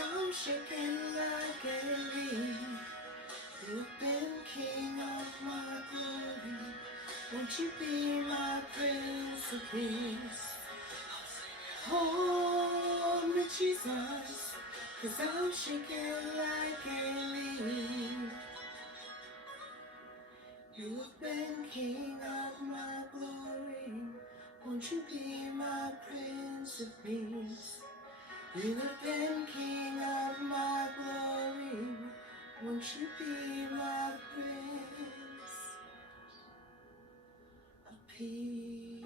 I'm shaking like a leaf. You've been king of my glory. Won't you be my Prince of Peace? Hold me, Jesus, 'cause I'm shaking like a leaf. You've been king of my glory. Won't you be my Prince of Peace? You have been king of my glory. Won't you be my Prince of Peace?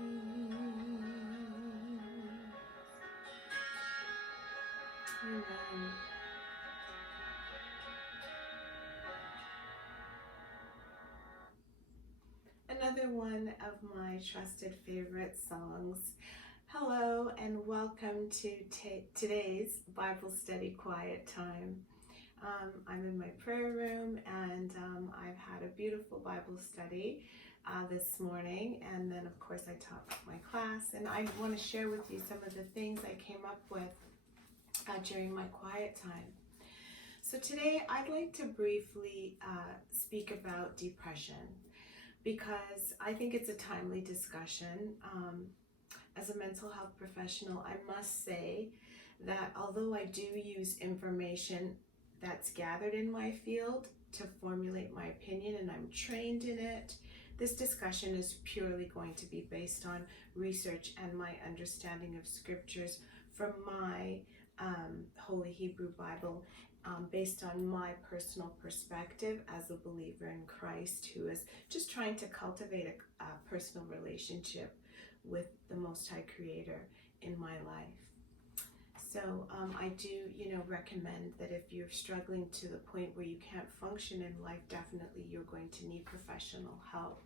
Amen. Another one of my trusted favorite songs. Hello and welcome to today's Bible study quiet time. I'm in my prayer room and I've had a beautiful Bible study this morning, and then of course I taught my class, and I want to share with you some of the things I came up with during my quiet time. So today I'd like to briefly speak about depression, because I think it's a timely discussion. As a mental health professional, I must say that although I do use information that's gathered in my field to formulate my opinion, and I'm trained in it, this discussion is purely going to be based on research and my understanding of scriptures from my Holy Hebrew Bible, based on my personal perspective as a believer in Christ who is just trying to cultivate a personal relationship with the Most High Creator in my life. So I do, recommend that if you're struggling to the point where you can't function in life, definitely you're going to need professional help.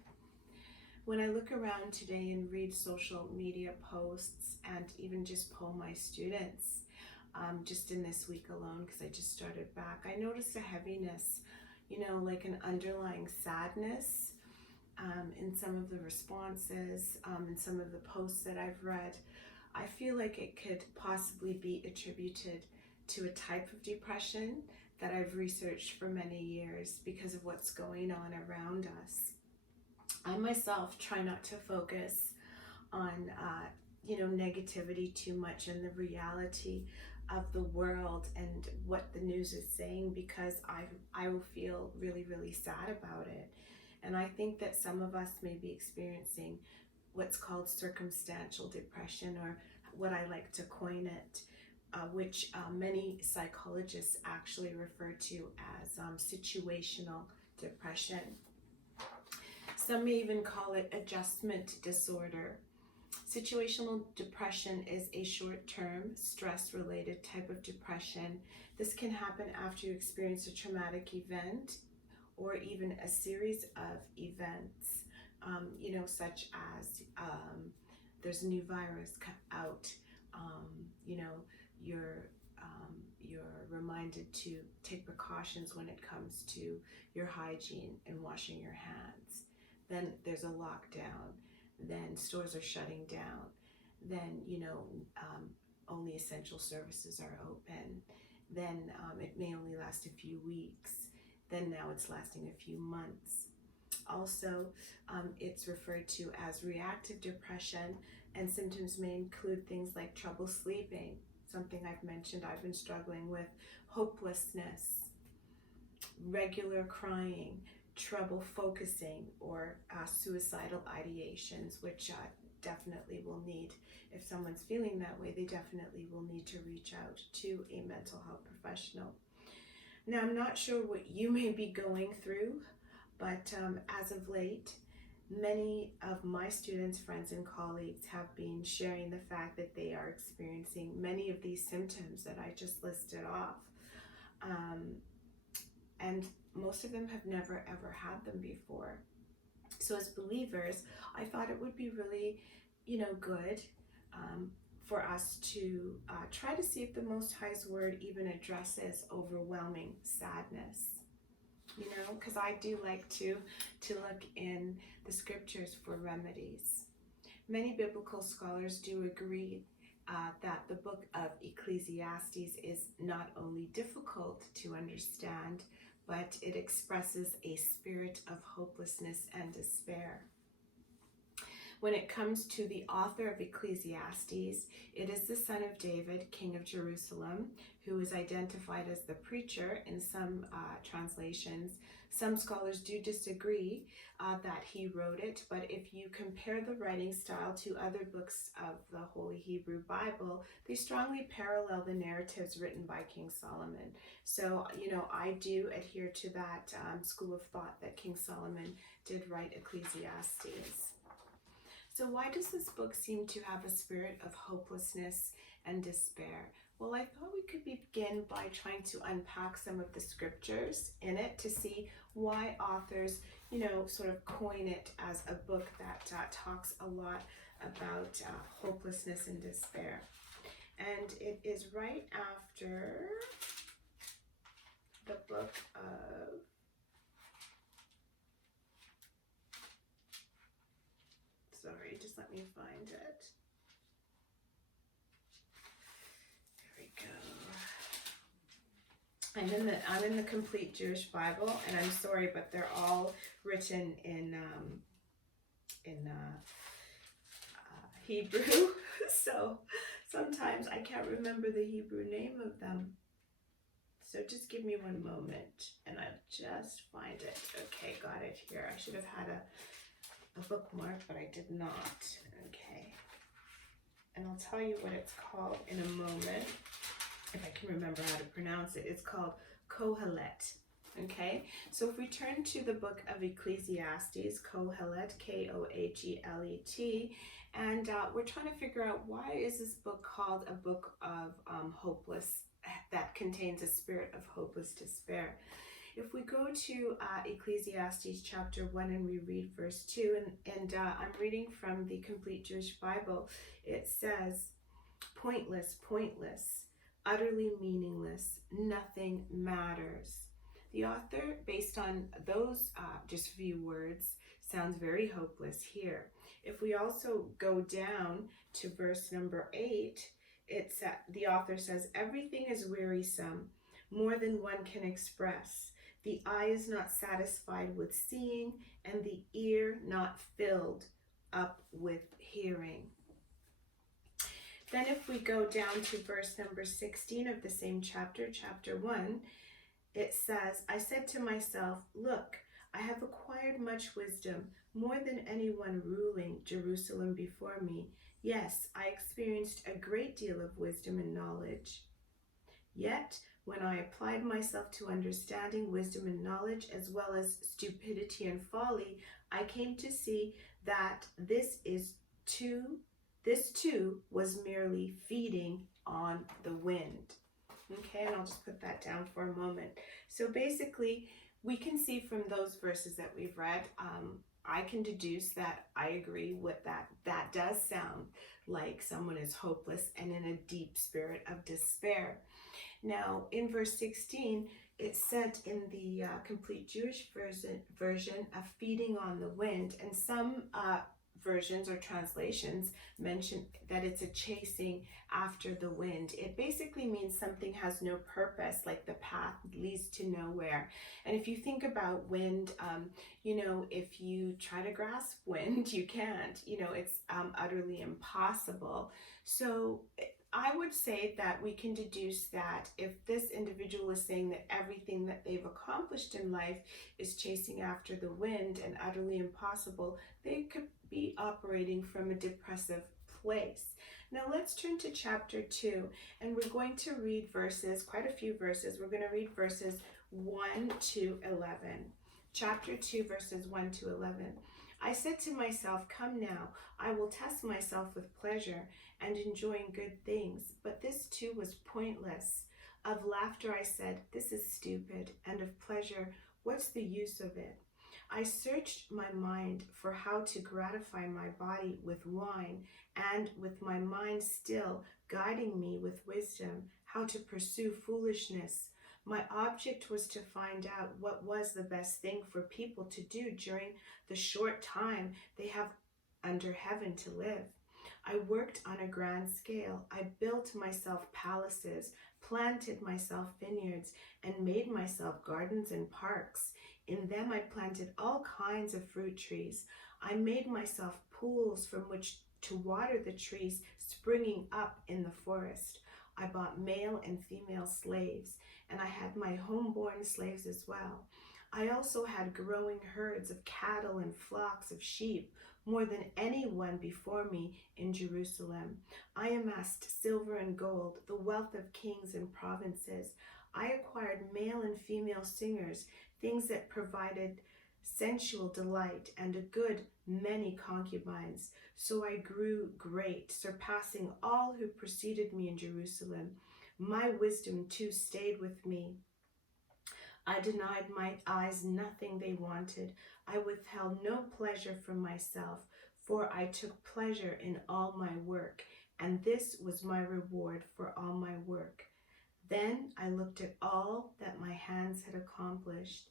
When I look around today and read social media posts and even just poll my students, just in this week alone, because I just started back, I noticed a heaviness, like an underlying sadness in some of the responses, in some of the posts that I've read. I feel like it could possibly be attributed to a type of depression that I've researched for many years because of what's going on around us. I myself try not to focus on negativity too much and the reality of the world and what the news is saying, because I will feel really, really sad about it. And I think that some of us may be experiencing what's called circumstantial depression, or what I like to coin it, which many psychologists actually refer to as situational depression. Some may even call it adjustment disorder. Situational depression is a short-term, stress-related type of depression. This can happen after you experience a traumatic event or even a series of events, such as there's a new virus out, you're reminded to take precautions when it comes to your hygiene and washing your hands. Then there's a lockdown. Then stores are shutting down. Then, only essential services are open. Then it may only last a few weeks. Then now it's lasting a few months. Also, it's referred to as reactive depression, and symptoms may include things like trouble sleeping, something I've mentioned I've been struggling with, hopelessness, regular crying, trouble focusing, or suicidal ideations, which definitely will need, if someone's feeling that way, they definitely will need to reach out to a mental health professional. Now, I'm not sure what you may be going through, but as of late, many of my students, friends, and colleagues have been sharing the fact that they are experiencing many of these symptoms that I just listed off. And most of them have never ever had them before. So as believers, I thought it would be really, good for us to try to see if the Most High's Word even addresses overwhelming sadness. Because I do like to look in the scriptures for remedies. Many biblical scholars do agree that the book of Ecclesiastes is not only difficult to understand, but it expresses a spirit of hopelessness and despair. When it comes to the author of Ecclesiastes, it is the son of David, king of Jerusalem, who is identified as the preacher in some translations. Some scholars do disagree that he wrote it, but if you compare the writing style to other books of the Holy Hebrew Bible, they strongly parallel the narratives written by King Solomon. So, I do adhere to that school of thought that King Solomon did write Ecclesiastes. So why does this book seem to have a spirit of hopelessness and despair? Well, I thought we could begin by trying to unpack some of the scriptures in it to see why authors, sort of coin it as a book that talks a lot about hopelessness and despair. And it is right after the book of Sorry, just let me find it. There we go. I'm in the Complete Jewish Bible, and I'm sorry, but they're all written in Hebrew. So sometimes I can't remember the Hebrew name of them. So just give me one moment, and I'll just find it. Okay, got it here. I should have had a bookmark, but I did not. Okay. And I'll tell you what it's called in a moment, if I can remember how to pronounce it. It's called Kohelet. Okay, so if we turn to the book of Ecclesiastes, Kohelet, K-O-H-E-L-E-T, and we're trying to figure out, why is this book called a book of hopeless, that contains a spirit of hopeless despair? If we go to Ecclesiastes chapter 1 and we read verse 2, and I'm reading from the Complete Jewish Bible, it says, pointless, pointless, utterly meaningless, nothing matters. The author, based on those just few words, sounds very hopeless here. If we also go down to verse number 8, the author says, everything is wearisome, more than one can express. The eye is not satisfied with seeing, and the ear not filled up with hearing. Then if we go down to verse number 16 of the same chapter, chapter 1, it says, I said to myself, look, I have acquired much wisdom, more than anyone ruling Jerusalem before me. Yes, I experienced a great deal of wisdom and knowledge. Yet, when I applied myself to understanding, wisdom, and knowledge, as well as stupidity and folly, I came to see that this too was merely feeding on the wind. Okay, and I'll just put that down for a moment. So basically, we can see from those verses that we've read, I can deduce that I agree with that. That does sound like someone is hopeless and in a deep spirit of despair. Now, in verse 16, it said in the Complete Jewish version, a feeding on the wind, and some versions or translations mention that it's a chasing after the wind. It basically means something has no purpose, like the path leads to nowhere. And if you think about wind, if you try to grasp wind, you can't. It's utterly impossible. So I would say that we can deduce that if this individual is saying that everything that they've accomplished in life is chasing after the wind and utterly impossible, they could be operating from a depressive place. Now let's turn to chapter 2, and we're going to read verses, quite a few verses. We're going to read verses 1 to 11. Chapter 2, verses 1 to 11. I said to myself, come now, I will test myself with pleasure and enjoying good things. But this too was pointless. Of laughter I said, this is stupid, and of pleasure, what's the use of it? I searched my mind for how to gratify my body with wine, and with my mind still guiding me with wisdom, how to pursue foolishness. My object was to find out what was the best thing for people to do during the short time they have under heaven to live. I worked on a grand scale. I built myself palaces, planted myself vineyards, and made myself gardens and parks. In them I planted all kinds of fruit trees. I made myself pools from which to water the trees springing up in the forest. I bought male and female slaves, and I had my homeborn slaves as well. I also had growing herds of cattle and flocks of sheep, more than anyone before me in Jerusalem. I amassed silver and gold, the wealth of kings and provinces. I acquired male and female singers, things that provided sensual delight, and a good many concubines. So I grew great, surpassing all who preceded me in Jerusalem. My wisdom too stayed with me. I denied my eyes nothing they wanted. I withheld no pleasure from myself, for I took pleasure in all my work, and this was my reward for all my work. Then I looked at all that my hands had accomplished,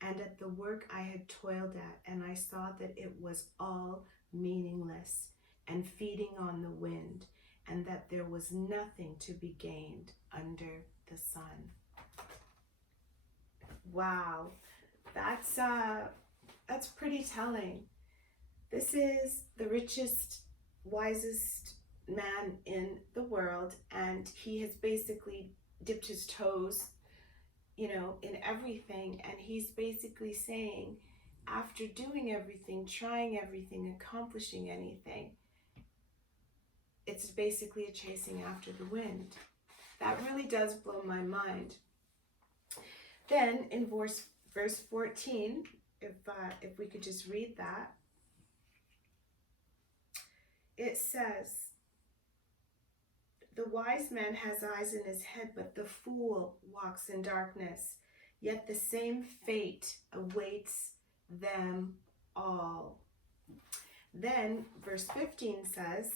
and at the work I had toiled at, and I saw that it was all meaningless and feeding on the wind, and that there was nothing to be gained under the sun. Wow, that's pretty telling. This is the richest, wisest man in the world, and he has basically dipped his toes, in everything. And he's basically saying, after doing everything, trying everything, accomplishing anything, it's basically a chasing after the wind. That really does blow my mind. Then in verse 14, if we could just read that, it says, the wise man has eyes in his head, but the fool walks in darkness. Yet the same fate awaits them all. Then verse 15 says,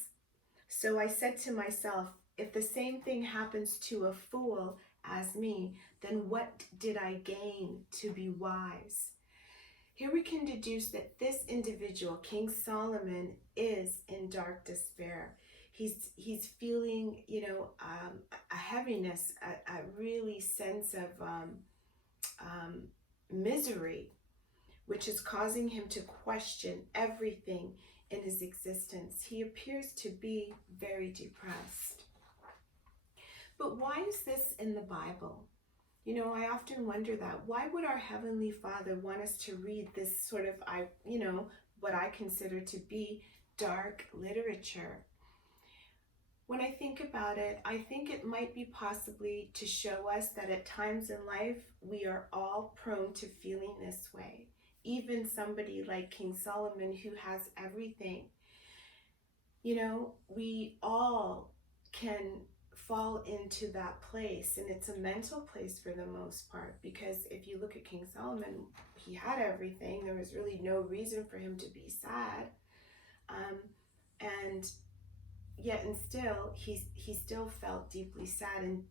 so I said to myself, if the same thing happens to a fool as me, then what did I gain to be wise? Here we can deduce that this individual, King Solomon, is in dark despair. He's feeling, a heaviness, a really sense of misery, which is causing him to question everything in his existence. He appears to be very depressed. But why is this in the Bible? I often wonder that. Why would our Heavenly Father want us to read this sort of, what I consider to be dark literature? When I think about it, I think it might be possibly to show us that at times in life, we are all prone to feeling this way. Even somebody like King Solomon, who has everything. We all can fall into that place, and it's a mental place for the most part, because if you look at King Solomon, he had everything. There was really no reason for him to be sad, and yet and still he still felt deeply sad and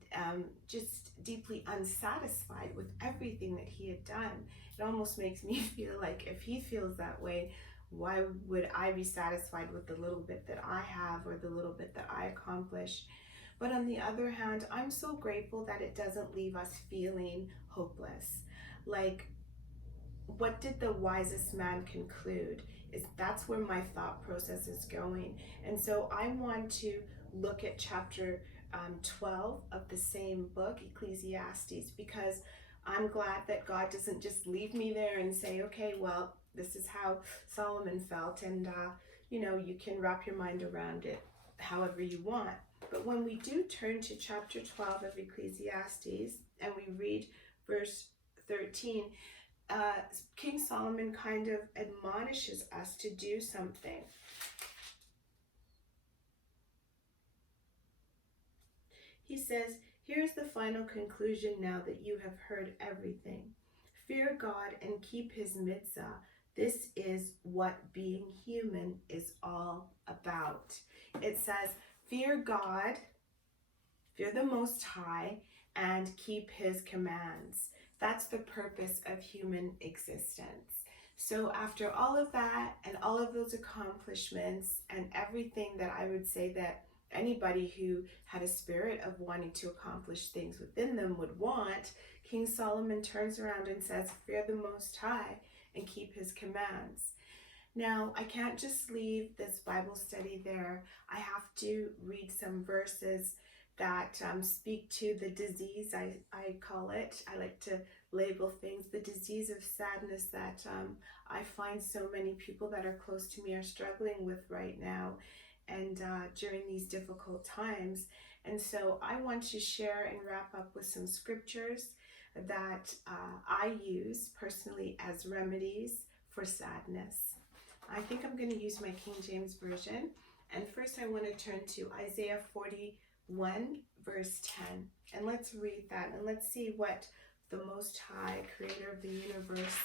just deeply unsatisfied with everything that he had done. It almost makes me feel like if he feels that way, why would I be satisfied with the little bit that I have or the little bit that I accomplish? But on the other hand, I'm so grateful that it doesn't leave us feeling hopeless. Like, what did the wisest man conclude? That's where my thought process is going. And so I want to look at chapter 12 of the same book, Ecclesiastes, because I'm glad that God doesn't just leave me there and say, okay, well, this is how Solomon felt, and you can wrap your mind around it however you want. But when we do turn to chapter 12 of Ecclesiastes and we read verse 13, King Solomon kind of admonishes us to do something. He says, here's the final conclusion now that you have heard everything. Fear God and keep his mitzvah. This is what being human is all about. It says, fear God, fear the Most High, and keep his commands. That's the purpose of human existence. So after all of that and all of those accomplishments and everything that I would say that anybody who had a spirit of wanting to accomplish things within them would want, King Solomon turns around and says, fear the Most High and keep his commands. Now, I can't just leave this Bible study there. I have to read some verses that speak to the disease, I call it. I like to label things, the disease of sadness that I find so many people that are close to me are struggling with right now and during these difficult times. And so I want to share and wrap up with some scriptures that I use personally as remedies for sadness. I think I'm going to use my King James Version. And first I want to turn to Isaiah 41 verse 10. And let's read that and let's see what the Most High, creator of the universe,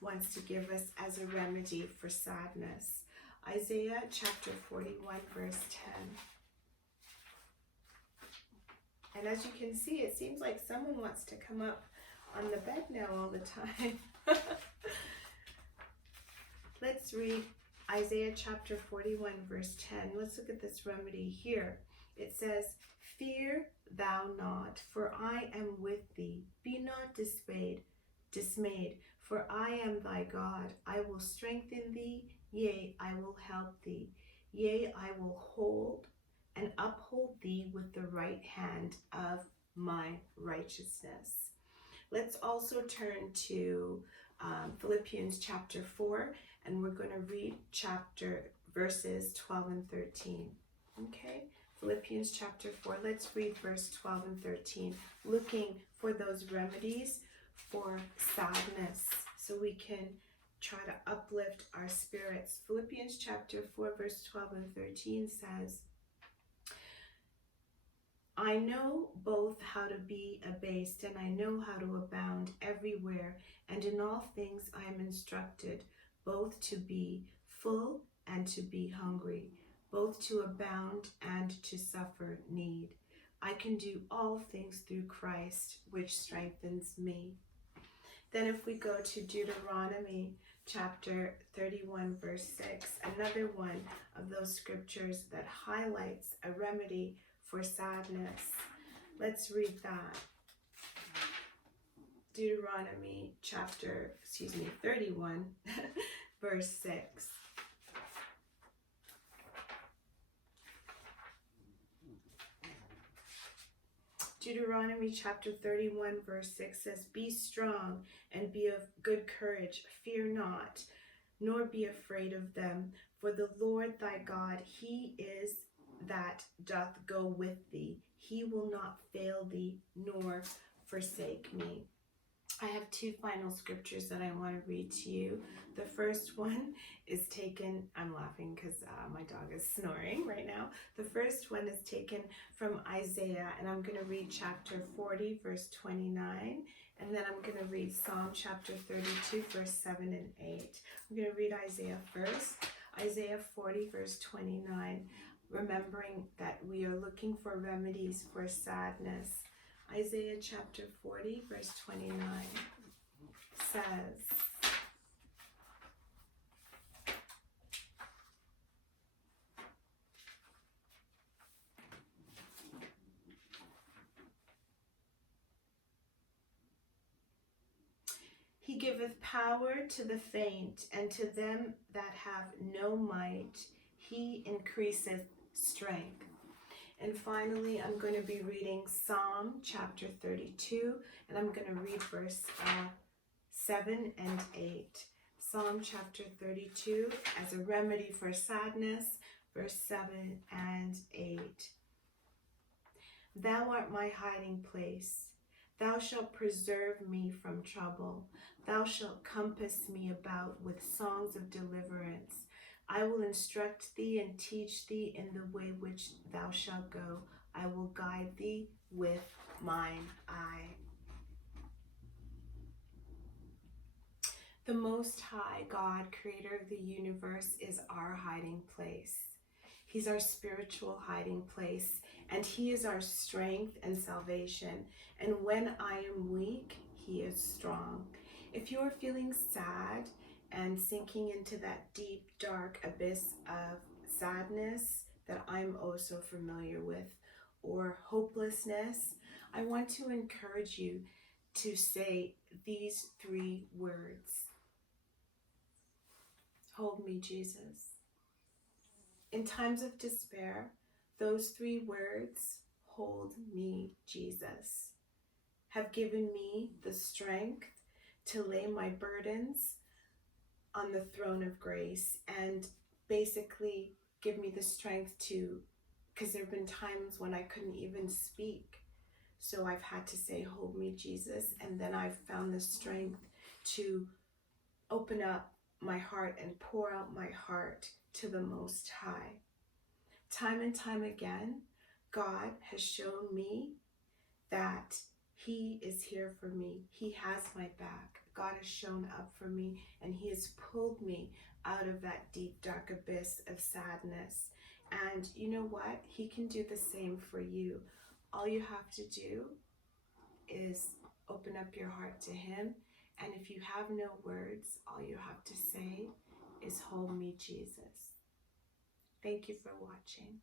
wants to give us as a remedy for sadness. Isaiah chapter 41 verse 10. And as you can see, it seems like someone wants to come up on the bed now all the time. Let's read Isaiah chapter 41 verse 10. Let's look at this remedy here. It says, fear thou not, for I am with thee. Be not dismayed, for I am thy God. I will strengthen thee, yea, I will help thee. Yea, I will hold and uphold thee with the right hand of my righteousness. Let's also turn to Philippians chapter 4, and we're going to read verses 12 and 13. Okay, Philippians chapter 4, let's read verse 12 and 13, looking for those remedies for sadness so we can try to uplift our spirits. Philippians chapter 4, verse 12 and 13 says, I know both how to be abased and I know how to abound everywhere, and in all things I am instructed, both to be full and to be hungry, both to abound and to suffer need. I can do all things through Christ, which strengthens me. Then if we go to Deuteronomy chapter 31 verse 6, another one of those scriptures that highlights a remedy for sadness. Let's read that. Deuteronomy chapter 31 verse 6. Deuteronomy chapter 31 verse 6 says, be strong and be of good courage, fear not, nor be afraid of them, for the Lord thy God, he is that doth go with thee. He will not fail thee, nor forsake me. I have two final scriptures that I want to read to you. The first one is taken, I'm laughing because my dog is snoring right now. The first one is taken from Isaiah, and I'm going to read chapter 40, verse 29, and then I'm going to read Psalm chapter 32, verse 7 and 8. I'm going to read Isaiah first. Isaiah 40, verse 29, remembering that we are looking for remedies for sadness. Isaiah chapter 40, verse 29 says, he giveth power to the faint, and to them that have no might, he increaseth strength. And finally, I'm going to be reading Psalm chapter 32, and I'm going to read verse 7 and 8. Psalm chapter 32 as a remedy for sadness, verse 7 and 8. Thou art my hiding place. Thou shalt preserve me from trouble. Thou shalt compass me about with songs of deliverance. I will instruct thee and teach thee in the way which thou shalt go. I will guide thee with mine eye. The Most High God, creator of the universe, is our hiding place. He's our spiritual hiding place, and he is our strength and salvation. And when I am weak, he is strong. If you are feeling sad and sinking into that deep, dark abyss of sadness that I'm also familiar with, or hopelessness, I want to encourage you to say these 3 words. Hold me, Jesus. In times of despair, those 3 words, hold me, Jesus, have given me the strength to lay my burdens on the throne of grace, and basically give me the strength to, because there have been times when I couldn't even speak. So I've had to say, hold me, Jesus. And then I've found the strength to open up my heart and pour out my heart to the Most High. Time and time again, God has shown me that He is here for me. He has my back. God has shown up for me, and He has pulled me out of that deep, dark abyss of sadness. And you know what? He can do the same for you. All you have to do is open up your heart to Him. And if you have no words, all you have to say is, hold me, Jesus. Thank you for watching.